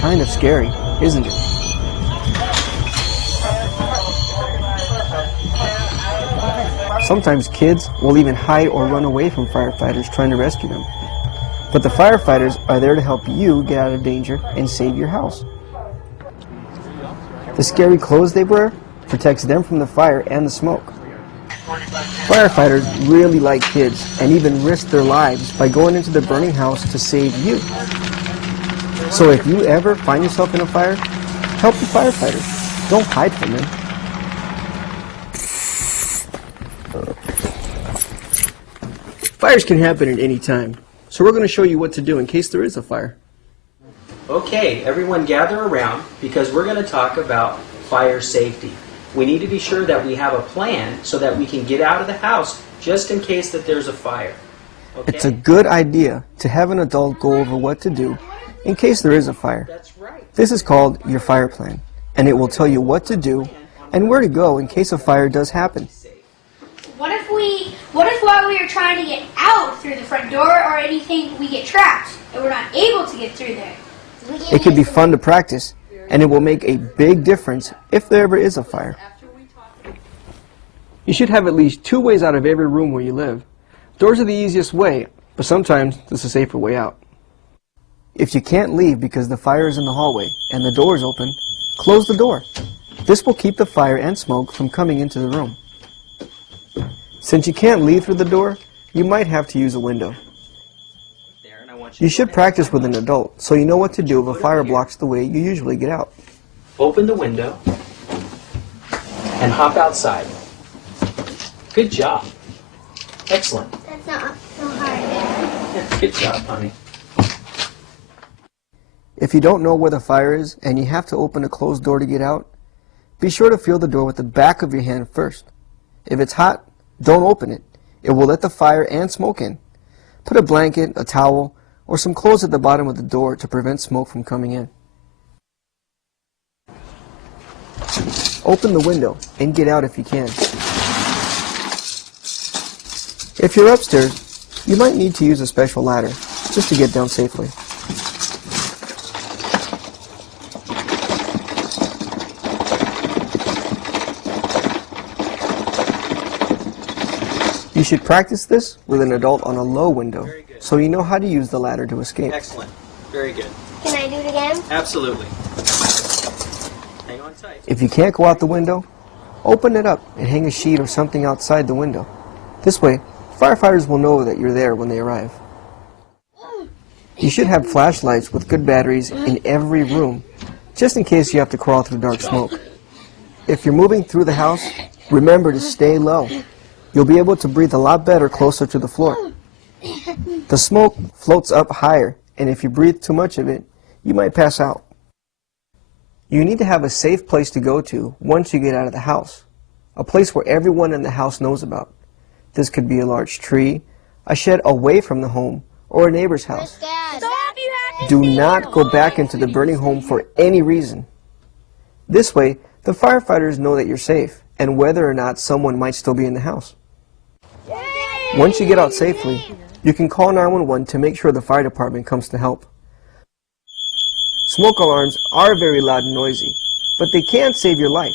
Kind of scary, isn't it? Sometimes kids will even hide or run away from firefighters trying to rescue them. But the firefighters are there to help you get out of danger and save your house. The scary clothes they wear protects them from the fire and the smoke. Firefighters really like kids and even risk their lives by going into the burning house to save you. So if you ever find yourself in a fire, help the firefighters. Don't hide from them. Fires can happen at any time, so we're going to show you what to do in case there is a fire. Okay, everyone gather around because we're going to talk about fire safety. We need to be sure that we have a plan so that we can get out of the house just in case that there's a fire. Okay? It's a good idea to have an adult go over what to do in case there is a fire. That's right. This is called your fire plan, and it will tell you what to do and where to go in case a fire does happen. What if while we are trying to get out through the front door or anything, we get trapped and we're not able to get through there? It could be fun to practice, and it will make a big difference if there ever is a fire. You should have at least 2 ways out of every room where you live. Doors are the easiest way, but sometimes there's a safer way out. If you can't leave because the fire is in the hallway and the door is open, close the door. This will keep the fire and smoke from coming into the room. Since you can't leave through the door, you might have to use a window. You should practice with an adult so you know what to do if a fire blocks the way you usually get out. Open the window and hop outside. Good job. Excellent. That's not so hard. Good job, honey. If you don't know where the fire is and you have to open a closed door to get out, be sure to feel the door with the back of your hand first. If it's hot, don't open it. It will let the fire and smoke in. Put a blanket, a towel, or some clothes at the bottom of the door to prevent smoke from coming in. Open the window and get out if you can. If you're upstairs, you might need to use a special ladder just to get down safely. You should practice this with an adult on a low window, so you know how to use the ladder to escape. Excellent. Very good. Can I do it again? Absolutely. Hang on tight. If you can't go out the window, open it up and hang a sheet or something outside the window. This way, firefighters will know that you're there when they arrive. You should have flashlights with good batteries in every room, just in case you have to crawl through dark smoke. If you're moving through the house, remember to stay low. You'll be able to breathe a lot better closer to the floor. The smoke floats up higher, and if you breathe too much of it, you might pass out. You need to have a safe place to go to once you get out of the house, a place where everyone in the house knows about. This could be a large tree, a shed away from the home, or a neighbor's house. Do not go back into the burning home for any reason. This way, the firefighters know that you're safe and whether or not someone might still be in the house. Once you get out safely, you can call 911 to make sure the fire department comes to help. Smoke alarms are very loud and noisy, but they can save your life.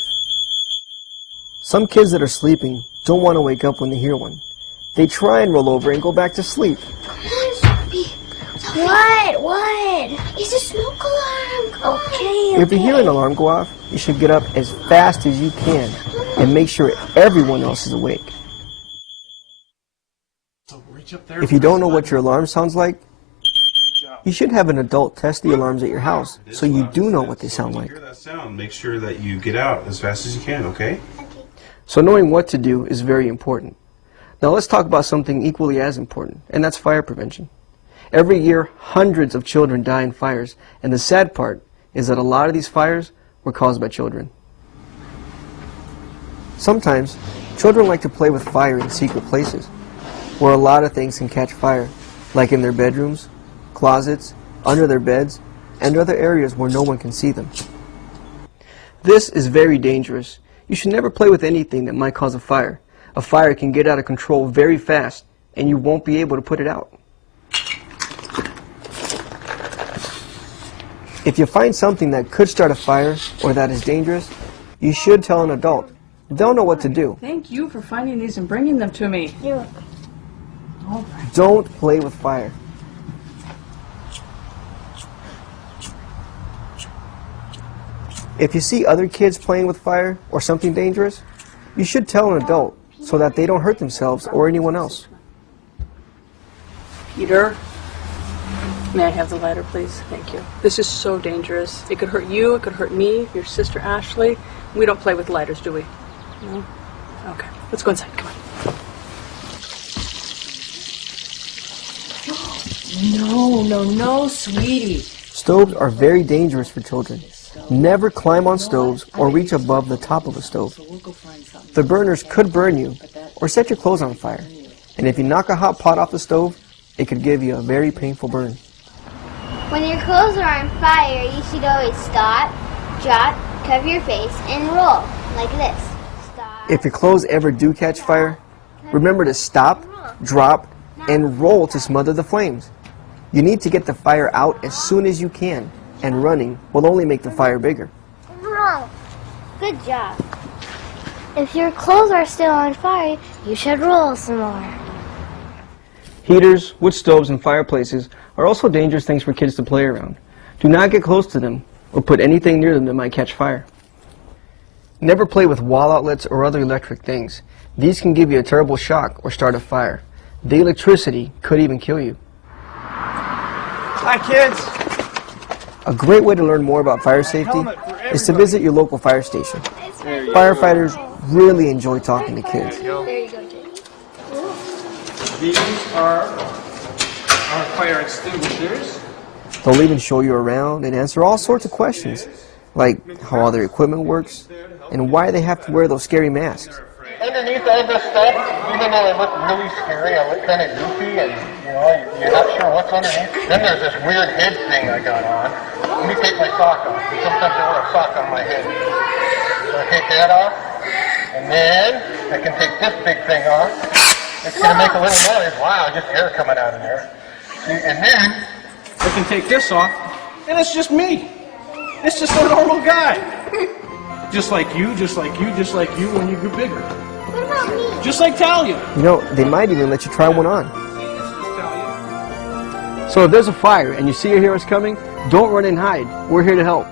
Some kids that are sleeping don't want to wake up when they hear one. They try and roll over and go back to sleep. What? It's a smoke alarm. Okay. If you hear an alarm go off, you should get up as fast as you can and make sure everyone else is awake. If you don't know what your alarm sounds like, You should have an adult test the alarms at your house so you do know what they sound like. Hear that sound, make sure that you get out as fast as you can, okay? So knowing what to do is very important. Now let's talk about something equally as important, and that's fire prevention. Every year, hundreds of children die in fires, and the sad part is that a lot of these fires were caused by children. Sometimes, children like to play with fire in secret places, where a lot of things can catch fire, like in their bedrooms, closets, under their beds, and other areas where no one can see them. This is very dangerous. You should never play with anything that might cause a fire. A fire can get out of control very fast, and you won't be able to put it out. If you find something that could start a fire or that is dangerous, you should tell an adult. They'll know what to do. Thank you for finding these and bringing them to me. You're welcome. All right. Don't play with fire. If you see other kids playing with fire or something dangerous, you should tell an adult so that they don't hurt themselves or anyone else. Peter, may I have the lighter, please? Thank you. This is so dangerous. It could hurt you, it could hurt me, your sister Ashley. We don't play with lighters, do we? No? Okay, let's go inside. Come on. No, sweetie. Stoves are very dangerous for children. Never climb on stoves or reach above the top of a stove. The burners could burn you or set your clothes on fire. And if you knock a hot pot off the stove, it could give you a very painful burn. When your clothes are on fire, you should always stop, drop, cover your face, and roll, like this. Stop. If your clothes ever do catch fire, remember to stop, drop, and roll to smother the flames. You need to get the fire out as soon as you can, and running will only make the fire bigger. Roll. Good job. If your clothes are still on fire, you should roll some more. Heaters, wood stoves, and fireplaces are also dangerous things for kids to play around. Do not get close to them or put anything near them that might catch fire. Never play with wall outlets or other electric things. These can give you a terrible shock or start a fire. The electricity could even kill you. Hi, kids. A great way to learn more about fire safety is to visit your local fire station. Firefighters really enjoy talking to kids. There you go, Jake. These are our fire extinguishers. They'll even show you around and answer all sorts of questions, like how all their equipment works and why they have to wear those scary masks. Underneath all this stuff, even though it looked really scary, I looked kind of goofy, and you're not sure what's underneath. Then there's this weird head thing I got on. Let me take my sock off, and sometimes I wear a sock on my head. So I take that off, and then I can take this big thing off. It's going to make a little noise. Wow, just air coming out of there. See, and then I can take this off, and it's just me. It's just a normal guy. Just like you, just like you, just like you when you grew bigger. What about me? Just like Talia. You know, they might even let you try one on. See, this is Talia. So if there's a fire and you see your heroes coming, don't run and hide. We're here to help.